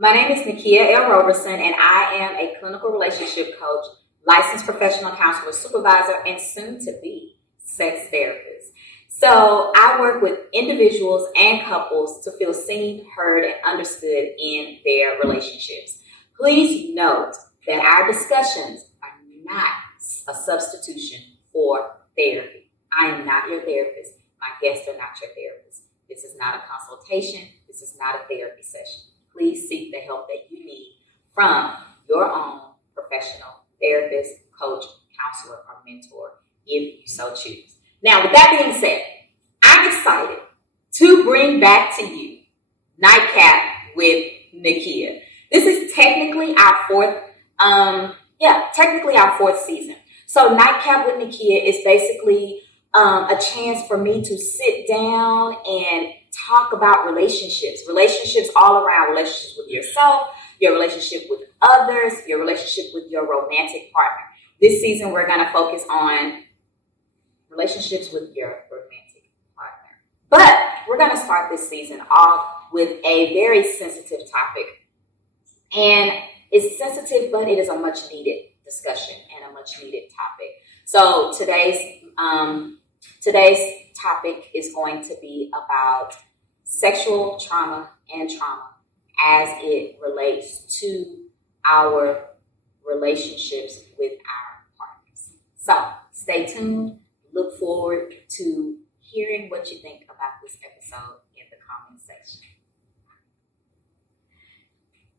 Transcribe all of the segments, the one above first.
My name is Nakia L. Roberson, and I am a clinical relationship coach, licensed professional counselor, supervisor, and soon-to-be sex therapist. So I work with individuals and couples to feel seen, heard, and understood in their relationships. Please note that our discussions are not a substitution for therapy. I am not your therapist. My guests are not your therapists. This is not a consultation. This is not a therapy session. Please seek the help that you need from your own professional therapist, coach, counselor, or mentor, if you so choose. Now, with that being said, I'm excited to bring back to you Nightcap with Nakia. This is technically our fourth season. So Nightcap with Nakia is basically a chance for me to sit down and talk about relationships all around, relationships with yourself, your relationship with others, your relationship with your romantic partner. This season, we're going to focus on relationships with your romantic partner. But we're going to start this season off with a very sensitive topic. And it's sensitive, but it is a much needed discussion and a much needed topic. So today's topic is going to be about sexual trauma and trauma as it relates to our relationships with our partners. So stay tuned. Look forward to hearing what you think about this episode in the comment section.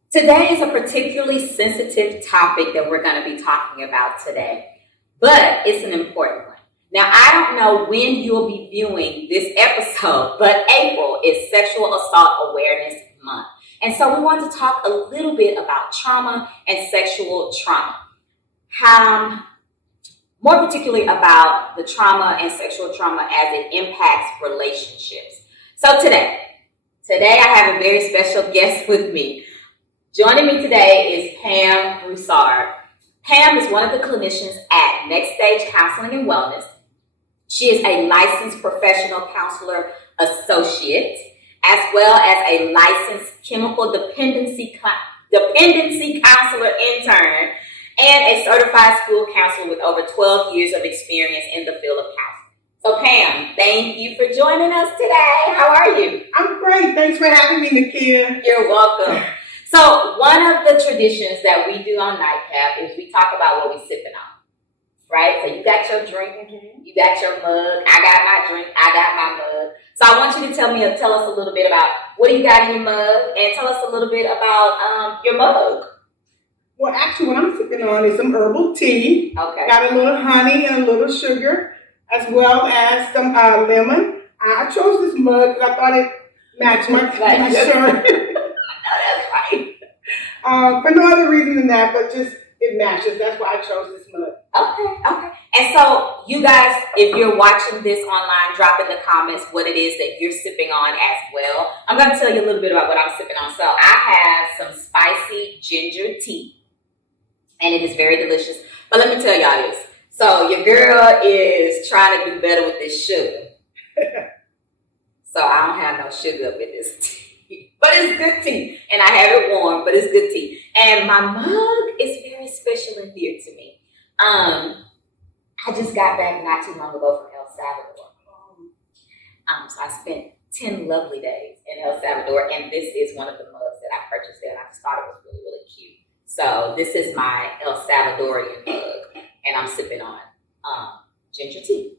Today is a particularly sensitive topic that we're going to be talking about today, but it's an important one. Now, I don't know when you'll be viewing this episode, but April is Sexual Assault Awareness Month. And so we want to talk a little bit about trauma and sexual trauma. More particularly about the trauma and sexual trauma as it impacts relationships. So today I have a very special guest with me. Joining me today is Pam Broussard. Pam is one of the clinicians at Next Stage Counseling and Wellness. She is a licensed professional counselor associate, as well as a licensed chemical dependency counselor intern, and a certified school counselor with over 12 years of experience in the field of counseling. So Pam, thank you for joining us today. How are you? I'm great. Thanks for having me, Nakia. You're welcome. So one of the traditions that we do on Nightcap is we talk about what we're sipping on. Right? So you got your drink, you got your mug, I got my drink, I got my mug. So I want you to tell us a little bit about what you got in your mug, and tell us a little bit about your mug. Well, actually, what I'm sipping on is some herbal tea. Okay. Got a little honey and a little sugar, as well as some lemon. I chose this mug because I thought it matched my shirt. That's right. For no other reason than that, but just it matches. That's why I chose this mug. Okay. And so you guys, if you're watching this online, drop in the comments what it is that you're sipping on as well. I'm going to tell you a little bit about what I'm sipping on. So I have some spicy ginger tea, and it is very delicious. But let me tell y'all this. So your girl is trying to do better with this sugar. So I don't have no sugar up in this tea. But it's good tea. And I have it warm, but it's good tea. And my mug is very special and dear to me. I just got back not too long ago from El Salvador. So I spent 10 lovely days in El Salvador, and this is one of the mugs that I purchased there, and I just thought it was really, really cute. So this is my El Salvadorian mug, and I'm sipping on ginger tea.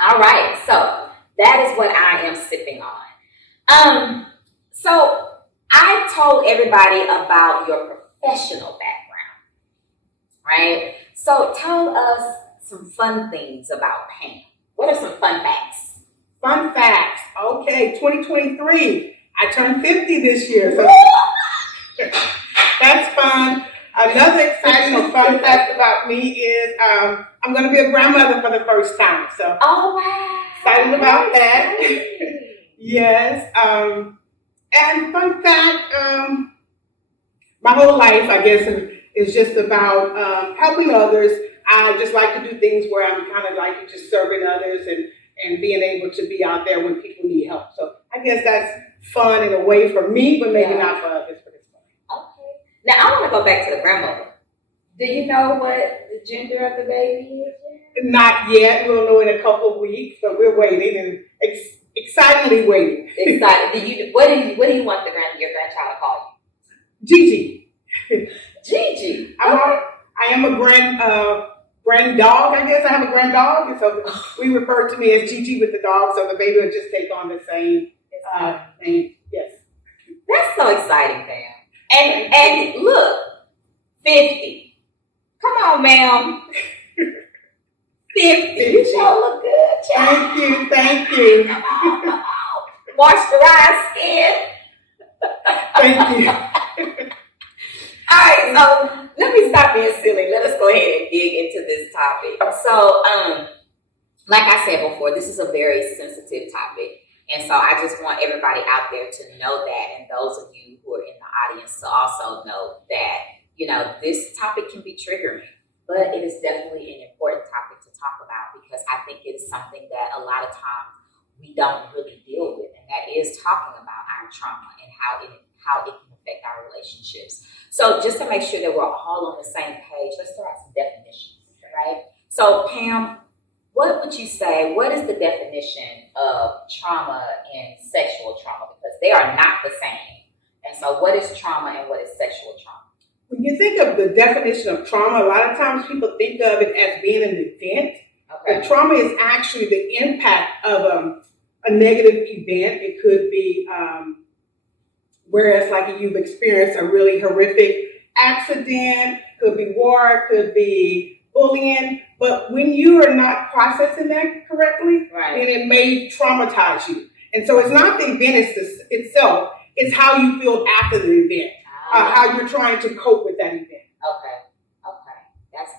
All right, so that is what I am sipping on. So I told everybody about your professional background, right? So tell us some fun things about Pam. What are some fun facts? Fun facts. Okay, 2023. I turned 50 this year, so that's fun. Another exciting fun fact about me is I'm going to be a grandmother for the first time. So, oh wow! Excited about that. Yes. And fun fact, my whole life, I guess, is just about helping others. I just like to do things where I'm kind of like just serving others and being able to be out there when people need help. So I guess that's fun in a way for me, but maybe not for others. But it's fun. Okay. Now I want to go back to the grandmother. Do you know what the gender of the baby is? Not yet. We'll know in a couple of weeks, but we're waiting and excitedly waiting. Excited. What do you want your grandchild to call you? Gigi. Gigi. I am a grand dog. I guess I have a grand dog, and so we refer to me as Gigi with the dog. So the baby will just take on the same name. Yes. That's so exciting, Pam. And look, 50. Come on, ma'am. 50. You sure look good, child. Thank you. Moisturized skin. Thank you. All right, so let me stop being silly. Let us go ahead and dig into this topic. So, like I said before, this is a very sensitive topic. And so I just want everybody out there to know that, and those of you who are in the audience to also know that, this topic can be triggering, but it is definitely an important topic to talk about because I think it is something that a lot of times we don't really deal with, and that is talking about our trauma and how it can affect our relationships. So just to make sure that we're all on the same page, let's throw out some definitions, right? So Pam, what would you say, what is the definition of trauma and sexual trauma? Because they are not the same. And so what is trauma and what is sexual trauma? When you think of the definition of trauma, a lot of times people think of it as being an event. Okay. But trauma is actually the impact of a negative event. It could be, whereas like you've experienced a really horrific accident, could be war, could be bullying. But when you are not processing that correctly, then it may traumatize you. And so it's not the event itself, it's how you feel after the event. How you're trying to cope with that event. Okay. That's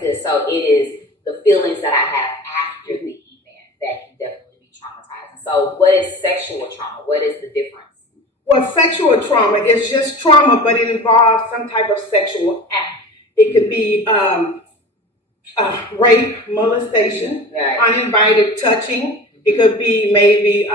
good. So it is the feelings that I have after the event that can definitely be traumatizing. So what is sexual trauma? What is the difference? Well, sexual trauma is just trauma, but it involves some type of sexual act. It could be rape, molestation, uninvited touching. It could be maybe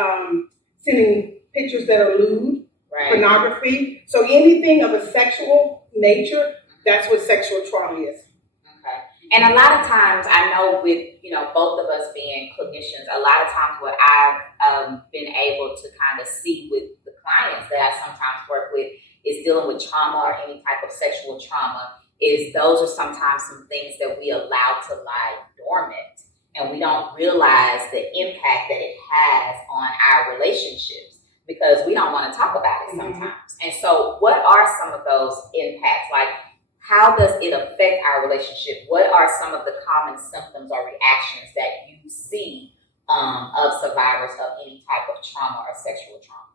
sending pictures that are lewd. Pornography. So anything of a sexual nature, that's what sexual trauma is. Okay. And a lot of times, I know with, both of us being clinicians, a lot of times what I've been able to kind of see with the clients that I sometimes work with is dealing with trauma or any type of sexual trauma is those are sometimes some things that we allow to lie dormant and we don't realize the impact that it has on our relationships. Because we don't want to talk about it sometimes. Mm-hmm. And so what are some of those impacts? Like, how does it affect our relationship? What are some of the common symptoms or reactions that you see of survivors of any type of trauma or sexual trauma?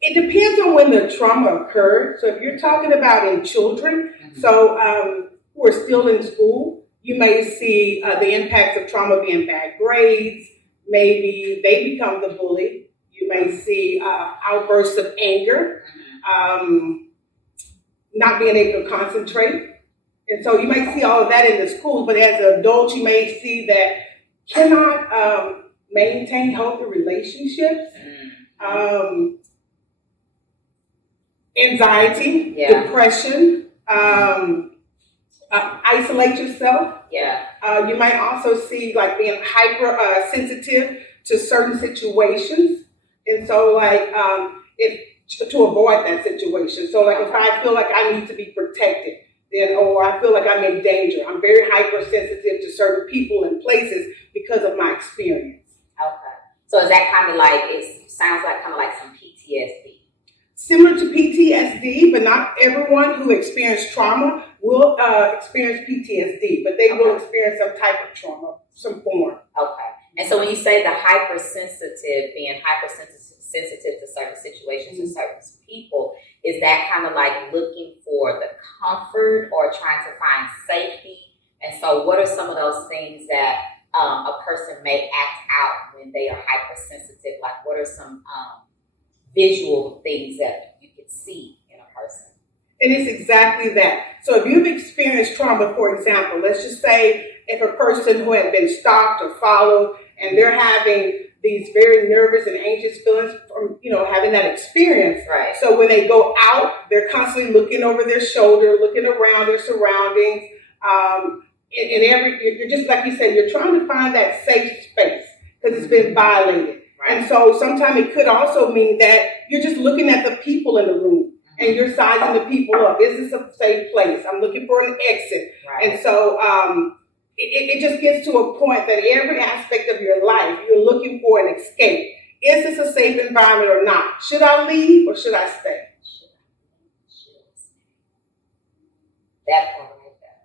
It depends on when the trauma occurred. So if you're talking about in children, who are still in school, you may see the impacts of trauma being bad grades. Maybe they become the bully. You may see outbursts of anger, not being able to concentrate. And so you may see all of that in the schools, but as an adult, you may see that cannot maintain healthy relationships, anxiety, depression, isolate yourself. You might also see like being hyper sensitive to certain situations. And so, to avoid that situation. So, if I feel like I need to be protected, or I feel like I'm in danger, I'm very hypersensitive to certain people and places because of my experience. Okay. So, is that kind of like, it sounds like kind of like some PTSD? Similar to PTSD, but not everyone who experienced trauma will experience PTSD, but they will experience some type of trauma, some form. Okay. And so when you say the hypersensitive, being hypersensitive to certain situations and certain people, is that kind of like looking for the comfort or trying to find safety? And so what are some of those things that a person may act out when they are hypersensitive? Like what are some visual things that you can see in a person? And it's exactly that. So if you've experienced trauma, for example, let's just say if a person who had been stalked or followed and they're having these very nervous and anxious feelings from, having that experience. Right. So when they go out, they're constantly looking over their shoulder, looking around their surroundings. You're just like you said, you're trying to find that safe space because it's been violated. Right. And so sometimes it could also mean that you're just looking at the people in the room and you're sizing the people up. Is this a safe place? I'm looking for an exit. Right. And so it just gets to a point that every aspect of your life, you're looking for an escape. Is this a safe environment or not? Should I leave or should I stay? That part right there.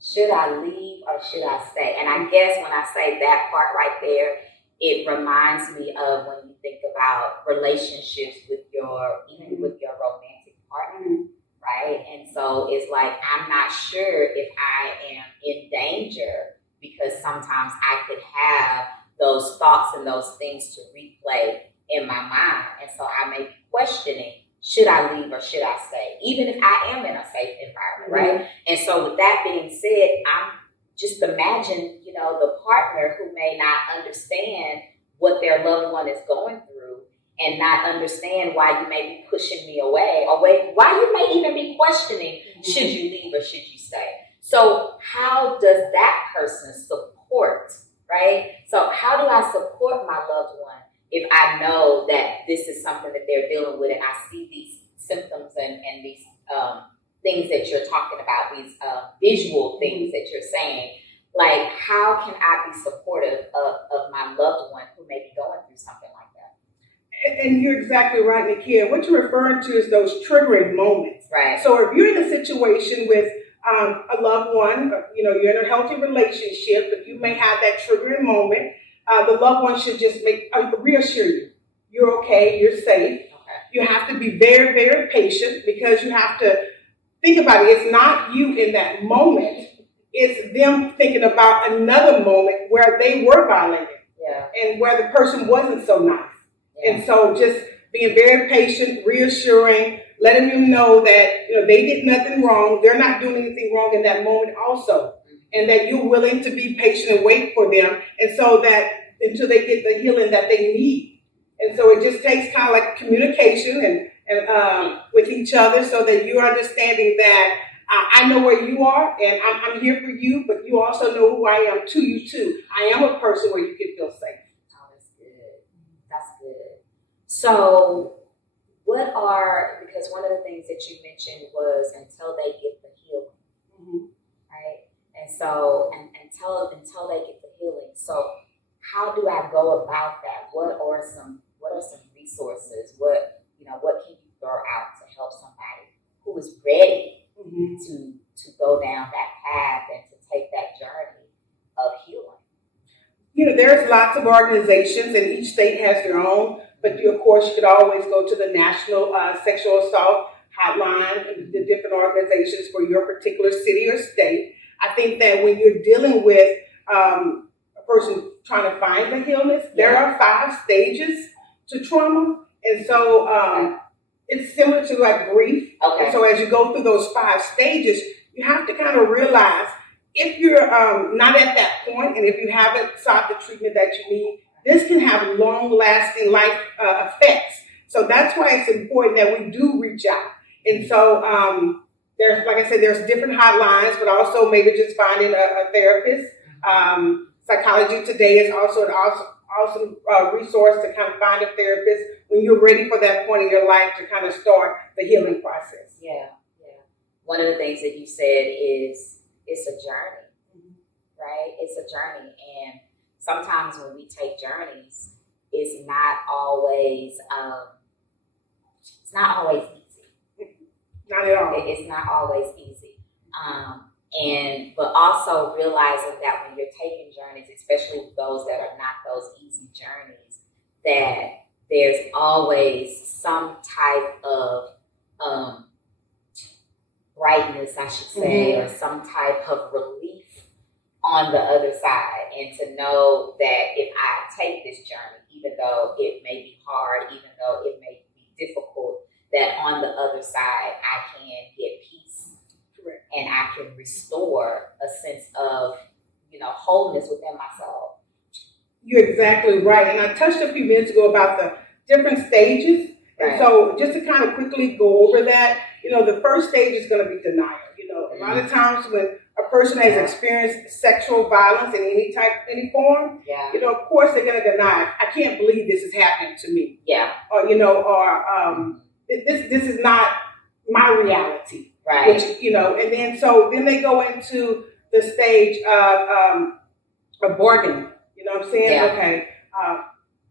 Should I leave or should I stay? And I guess when I say that part right there, it reminds me of when you think about relationships even with your romantic partner, right? And so it's like, I'm not sure if I am in danger because sometimes I could have those thoughts and those things to replay in my mind. And so I may be questioning, should I leave or should I stay? Even if I am in a safe environment, right? And so with that being said, I'm just imagine, the partner who may not understand what their loved one is going through and not understand why you may be pushing me away or why you may even be questioning, should you leave or should you stay? So how does that person support, right? So how do I support my loved one if I know that this is something that they're dealing with and I see these symptoms and these things that you're talking about, these visual things that you're saying? Like, how can I be supportive of my loved one who may be going through something like that? And you're exactly right, Nakia. What you're referring to is those triggering moments. Right. So if you're in a situation with a loved one, you're in a healthy relationship, but you may have that triggering moment, the loved one should just reassure you. You're okay, you're safe. Okay. You have to be very, very patient because you have to think about it. It's not you in that moment. It's them thinking about another moment where they were violated and where the person wasn't so nice. Yeah. And so just being very patient, reassuring, letting them know that they did nothing wrong. They're not doing anything wrong in that moment also. And that you're willing to be patient and wait for them. And so that until they get the healing that they need. And so it just takes kind of like communication and with each other so that you're understanding that I know where you are, and I'm here for you, but you also know who I am to you, too. I am a person where you can feel safe. Oh, that's good. That's good. So because one of the things that you mentioned was until they get the healing, right? And so, until they get the healing. So, how do I go about that? What are some resources? What can you throw out to help somebody who is ready to go down that path and to take that journey of healing? There's lots of organizations and each state has their own, but of course you could always go to the National Sexual Assault Hotline and the different organizations for your particular city or state. I think that when you're dealing with a person trying to find the illness, there are 5 stages to trauma. And so it's similar to like grief. Okay. And so as you go through those 5 stages, you have to kind of realize if you're not at that point and if you haven't sought the treatment that you need, this can have long-lasting life effects. So that's why it's important that we do reach out. And so there's, like I said, there's different hotlines, but also maybe just finding a therapist. Psychology Today is also an awesome resource to kind of find a therapist when you're ready for that point in your life to kind of start the healing process. Yeah. One of the things that you said is it's a journey, right? It's a journey. And sometimes when we take journeys, it's not always easy. Not at all. It's not always easy. But also realizing that when you're taking journeys, especially those that are not those easy journeys, that there's always some type of brightness, I should say, or some type of relief on the other side. And to know that if I take this journey, even though it may be hard, even though it may be difficult, that on the other side, I can get peace. Correct. And I can restore a sense of, wholeness within myself. You're exactly right. And I touched a few minutes ago about the different stages. And so just to kind of quickly go over that, the first stage is going to be denial. A lot of times when a person has experienced sexual violence in any form, of course they're going to deny it. I can't believe this is happening to me. Yeah. Or, this is not my reality. Right. Which, and then they go into the stage of bargaining. You know what I'm saying? Yeah. Okay.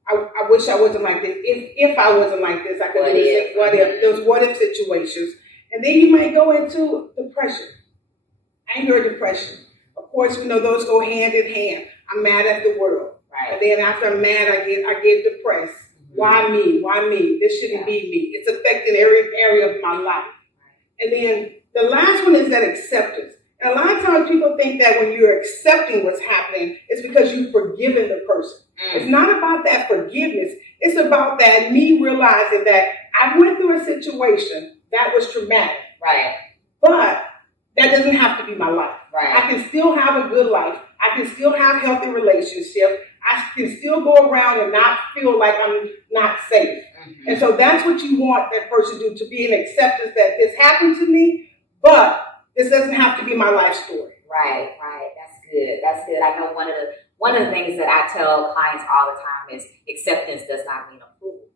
I wish I wasn't like this. If I wasn't like this, I could do this. What if? Those what if situations. And then you may go into depression, anger or depression. Of course, those go hand in hand. I'm mad at the world. Right. And then after I'm mad, I get depressed. Mm-hmm. Why me? Why me? This shouldn't be me. It's affecting every area of my life. And then the last one is that acceptance. And a lot of times people think that when you're accepting what's happening, it's because you've forgiven the person. It's not about that forgiveness. It's about that me realizing that I went through a situation that was traumatic. Right. But that doesn't have to be my life. Right. I can still have a good life. I can still have healthy relationships. I can still go around and not feel like I'm not safe. Mm-hmm. And so that's what you want that person to do, to be an acceptance that this happened to me, but this doesn't have to be my life story. Right. That's good. I know one of the things that I tell clients all the time is acceptance does not mean approval.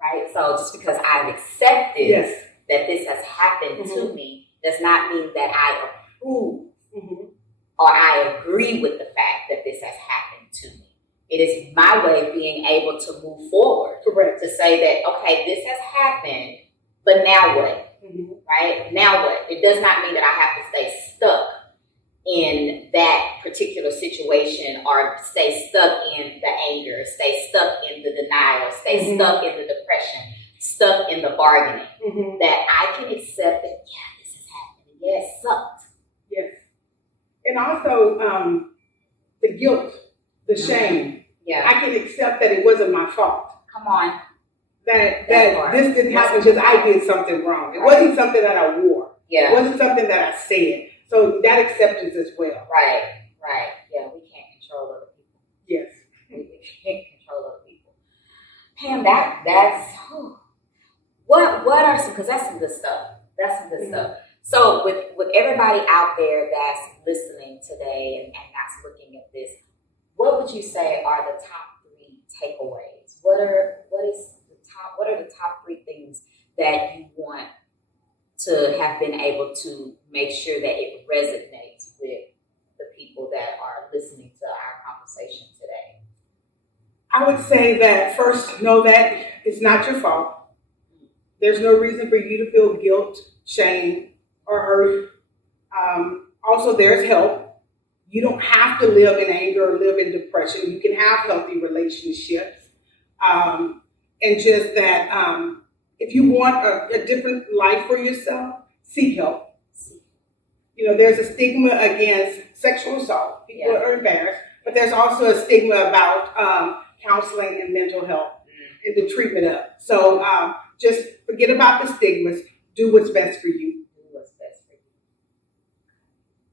Right? So just because I've accepted that this has happened to me does not mean that I approve or I agree with the fact that this has happened to me. It is my way of being able to move forward. Correct. To say that, okay, this has happened, but now what? Mm-hmm. Right? Now what? It does not mean that I have to stay stuck in that particular situation or stay stuck in the anger, stay stuck in the denial, stay stuck in the depression, stuck in the bargaining. Mm-hmm. That I can accept that, this is happening. Yeah, it sucked. Yes. And also the guilt, the shame. Yeah. I can accept that it wasn't my fault. Come on. That this didn't happen because I did something wrong. It wasn't something that I wore. Yeah. It wasn't something that I said. So that acceptance as well. Right. Yeah, we can't control other people. Yes. We can't control other people. Pam, that's what are some, because that's some good stuff. That's some good stuff. So with everybody out there that's listening today and that's looking at this, what would you say are the top 3 takeaways? What are the top 3 things that you want to have been able to make sure that it resonates with the people that are listening to our conversation today? I would say that first, know that it's not your fault. There's no reason for you to feel guilt, shame, or hurt. Also, there's help. You don't have to live in anger or live in depression. You can have healthy relationships. And just that if you want a different life for yourself, seek help. There's a stigma against sexual assault. People are embarrassed, but there's also a stigma about counseling and mental health and the treatment of. So just forget about the stigmas. Do what's best for you.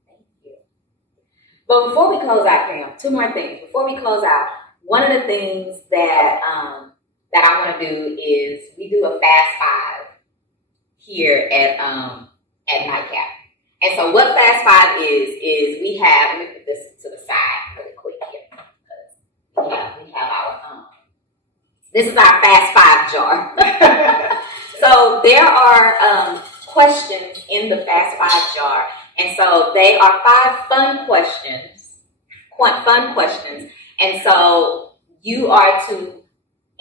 Thank you. But before we close out, Pam, 2 more things. Before we close out, one of the things that I want to do is we do a Fast 5 here at Nightcap. And so what Fast 5 is we have, let me put this to the side really quick here, because we have our this is our Fast 5 jar. So there are questions in the Fast 5 jar. And so they are 5 fun questions. And so you are to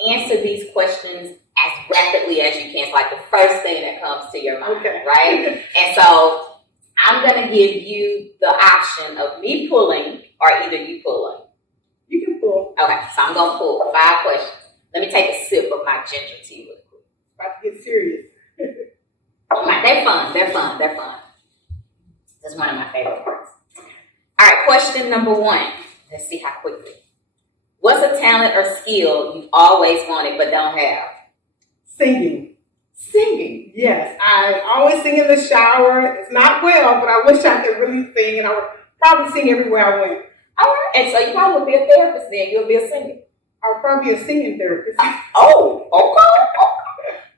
answer these questions as rapidly as you can. It's like the first thing that comes to your mind, right? And so I'm going to give you the option of me pulling or either you pulling. You can pull. Okay, so I'm going to pull 5 questions. Let me take a sip of my ginger tea real quick. About to get serious. They're fun. That's one of my favorite parts. All right, question number 1. Let's see how quickly. What's a talent or skill you've always wanted but don't have? Singing. Singing? Yes. I always sing in the shower. It's not well, but I wish I could really sing, and I would probably sing everywhere I went. All right. And so you probably would be a therapist then. You'll be a singer. I'll probably be a singing therapist. Oh, okay.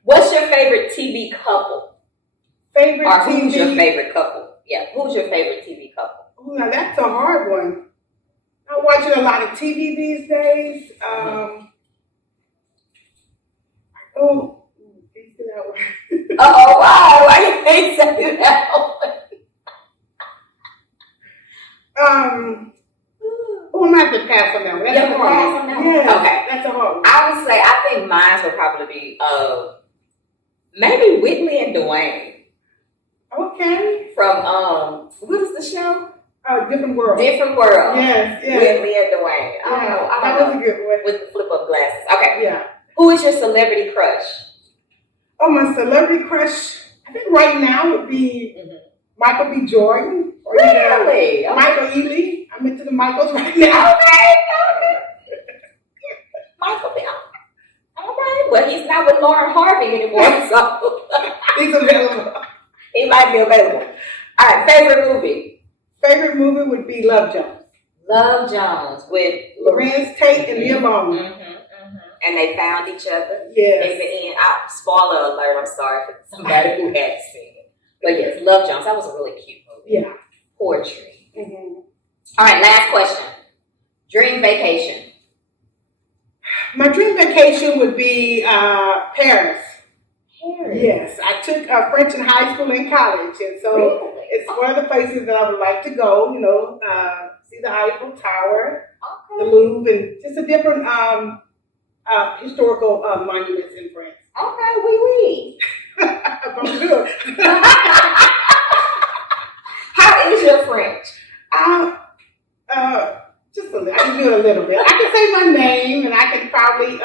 What's your favorite TV couple? Favorite Who's TV? your favorite couple? Yeah, who's your favorite TV couple? Oh, now that's a hard one. I'm watching a lot of TV these days. Please do that one. Oh, wow. Why you can't say that one? I'm gonna have to pass on that one. That's a hard one. Yeah, okay. That's a hard one. I would say, I think mine would probably be maybe Whitley and Dwayne. Okay. From what is the show? Different World. Different World. Yes. Whitley and Dwayne. That was a good one. With the flip up glasses. Okay. Yeah. Who is your celebrity crush? Oh, my celebrity crush, I think right now would be Michael B. Jordan. Or, really? Michael Ealy. I'm into the Michaels right now. Okay. Michael B. All right. Well, he's not with Lauren Harvey anymore, so he's available. He might be available. All right. Favorite movie? Favorite movie would be Love Jones. Love Jones with Lorenz Tate and Nia Long. And they found each other. Yes. In the end. Spoiler alert, I'm sorry for somebody who hadn't seen it. But yes, Love Jones. That was a really cute movie. Yeah. Poetry. All right, last question. Dream vacation. My dream vacation would be Paris. Paris? Yes. I took French in high school and college. And so really? It's one of the places that I would like to go, see the Eiffel Tower, the Louvre, and just a different historical monuments in France. Okay, oui. Bonjour. How is your French? Just a little. I can do it a little bit. I can say my name, and I can probably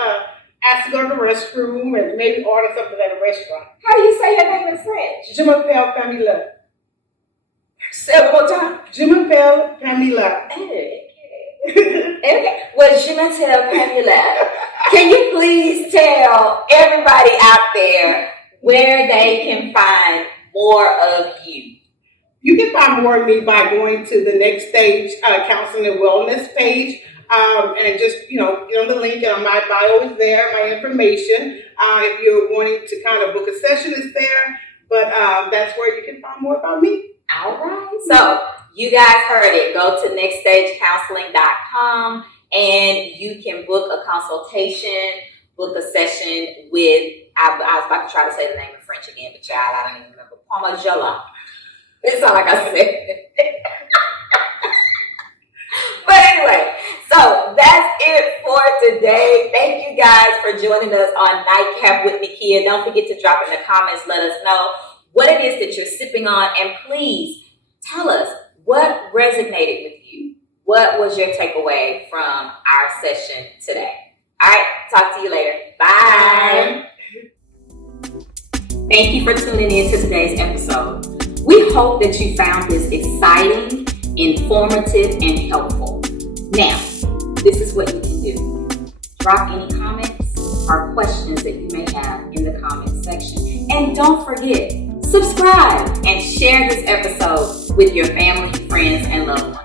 ask to go to the restroom and maybe order something at a restaurant. How do you say your name in French? Je m'appelle Camila. Say it one more time. Je m'appelle Camila. Okay. Well, je m'appelle Camila. Can you please tell everybody out there where they can find more of you? You can find more of me by going to the Next Stage Counseling and Wellness page. And just, get on the link, and my bio is there, my information. If you're wanting to kind of book a session, it's there. But that's where you can find more about me. All right. So you guys heard it. Go to nextstagecounseling.com and you can book a consultation, book a session with, I was about to try to say the name in French again, but child, I don't even remember. Parmesan. It's not like I said. But anyway, so that's it for today. Thank you guys for joining us on Nightcap with Nakia. Don't forget to drop in the comments. Let us know what it is that you're sipping on. And please tell us what resonated with you. What was your takeaway from our session today? All right, talk to you later. Bye. Thank you for tuning in to today's episode. We hope that you found this exciting, informative, and helpful. Now, this is what you can do. Drop any comments or questions that you may have in the comments section. And don't forget, subscribe and share this episode with your family, friends, and loved ones.